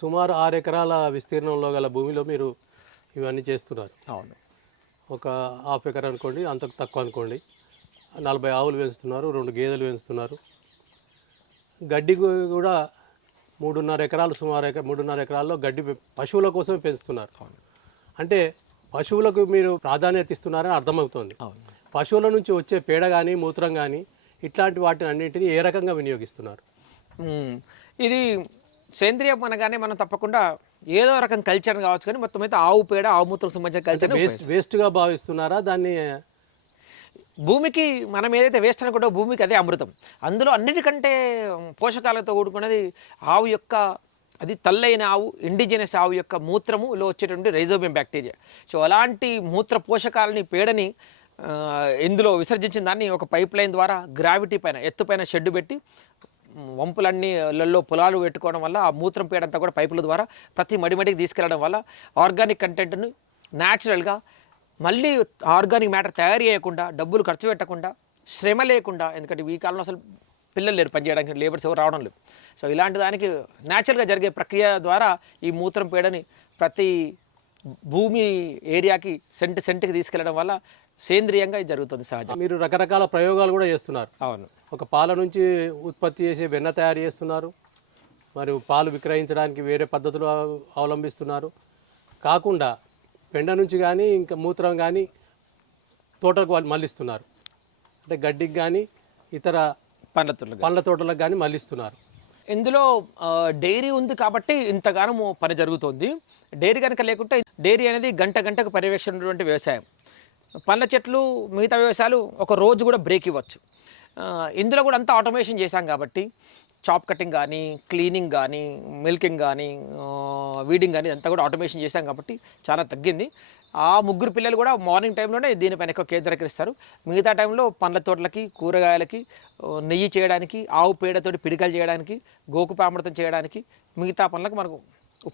సుమారు 6 ఎకరాల విస్తీర్ణంలో గల భూమిలో మీరు ఇవన్నీ చేస్తున్నారు. అవును. ఒక హాఫ్ ఎకర్ అనుకోండి, అంతకు తక్కువ అనుకోండి. 40 ఆవులు పెంచుతున్నారు, 2 గేదెలు పెంచుతున్నారు. గడ్డి కూడా 3.5 ఎకరాలు, సుమారు 3.5 ఎకరాల్లో గడ్డి పశువుల కోసమే పెంచుతున్నారు. అంటే పశువులకు మీరు ప్రాధాన్యత ఇస్తున్నారని అర్థమవుతోంది. పశువుల నుంచి వచ్చే పేడ కానీ, మూత్రం కానీ ఇట్లాంటి వాటిని అన్నింటినీ ఏ రకంగా వినియోగిస్తున్నారు? ఇది సేంద్రియం అనగానే మనం తప్పకుండా ఏదో రకం కల్చర్ కావచ్చు, కానీ మొత్తం అయితే ఆవు పేడ, ఆవు మూత్రం సంబంధించిన కల్చర్ వేస్ట్గా భావిస్తున్నారా దాన్ని? భూమికి మనం ఏదైతే వేస్ట్ అనుకుంటో భూమికి అదే అమృతం. అందులో అన్నిటికంటే పోషకాలతో కూడుకున్నది ఆవు యొక్క, అది తల్లైన ఆవు, ఇండిజినస్ ఆవు యొక్క మూత్రములో వచ్చేటువంటి రైజోబియం బ్యాక్టీరియా. సో అలాంటి మూత్ర పోషకాలని, పేడని ఇందులో విసర్జించిన దాన్ని ఒక పైప్ లైన్ ద్వారా గ్రావిటీ పైన, ఎత్తుపైన షెడ్ పెట్టి వంపులన్నీ పొలాలు పెట్టుకోవడం వల్ల ఆ మూత్రం పేడంతా కూడా పైపుల ద్వారా ప్రతి మడిమడికి తీసుకెళ్ళడం వల్ల ఆర్గానిక్ కంటెంట్ను న్యాచురల్గా మళ్ళీ ఆర్గానిక్ మ్యాటర్ తయారు చేయకుండా, డబ్బులు ఖర్చు పెట్టకుండా, శ్రమ లేకుండా, ఎందుకంటే ఈ కాలంలో అసలు పిల్లలు లేరు పనిచేయడానికి, లేబర్స్ ఎవరు రావడం లేదు. సో ఇలాంటి దానికి న్యాచురల్గా జరిగే ప్రక్రియ ద్వారా ఈ మూత్రం పేడని ప్రతి భూమి ఏరియాకి సెంటుకి తీసుకెళ్లడం వల్ల సేంద్రియంగా ఇది జరుగుతుంది సహజంగా. మీరు రకరకాల ప్రయోగాలు కూడా చేస్తున్నారు. అవును. ఒక పాల నుంచి ఉత్పత్తి చేసే వెన్న తయారు చేస్తున్నారు, మరియు పాలు విక్రయించడానికి వేరే పద్ధతులు అవలంబిస్తున్నారు. కాకుండా పెండ నుంచి కానీ ఇంకా మూత్రం కానీ తోటలకు వాళ్ళు మళ్ళిస్తున్నారు. అంటే గడ్డికి కానీ ఇతర పండ్ల తోటలకు కానీ మళ్ళిస్తున్నారు. ఇందులో డైరీ ఉంది కాబట్టి ఇంతగానో పని జరుగుతుంది. డైరీ కనుక లేకుంటే, డైరీ అనేది గంటకు పర్యవేక్షణ ఉన్నటువంటి వ్యవసాయం. పండ్ల చెట్లు, మిగతా వ్యవసాయాలు ఒక రోజు కూడా బ్రేక్ ఇవ్వచ్చు. ఇందులో కూడా అంతా ఆటోమేషన్ చేశాం కాబట్టి చాప్ కటింగ్ కానీ, క్లీనింగ్ కానీ, మిల్కింగ్ కానీ, వీడింగ్ కానీ అంతా కూడా ఆటోమేషన్ చేశాం కాబట్టి చాలా తగ్గింది. ఆ ముగ్గురు పిల్లలు కూడా మార్నింగ్ టైంలోనే దీనిపైన ఎక్కువ కేంద్రీకరిస్తారు. మిగతా టైంలో పండ్ల తోటలకి, కూరగాయలకి, నెయ్యి చేయడానికి, ఆవు పేడతోటి పిడికలు చేయడానికి, గోకుపామృతం చేయడానికి, మిగతా పనులకు మనకు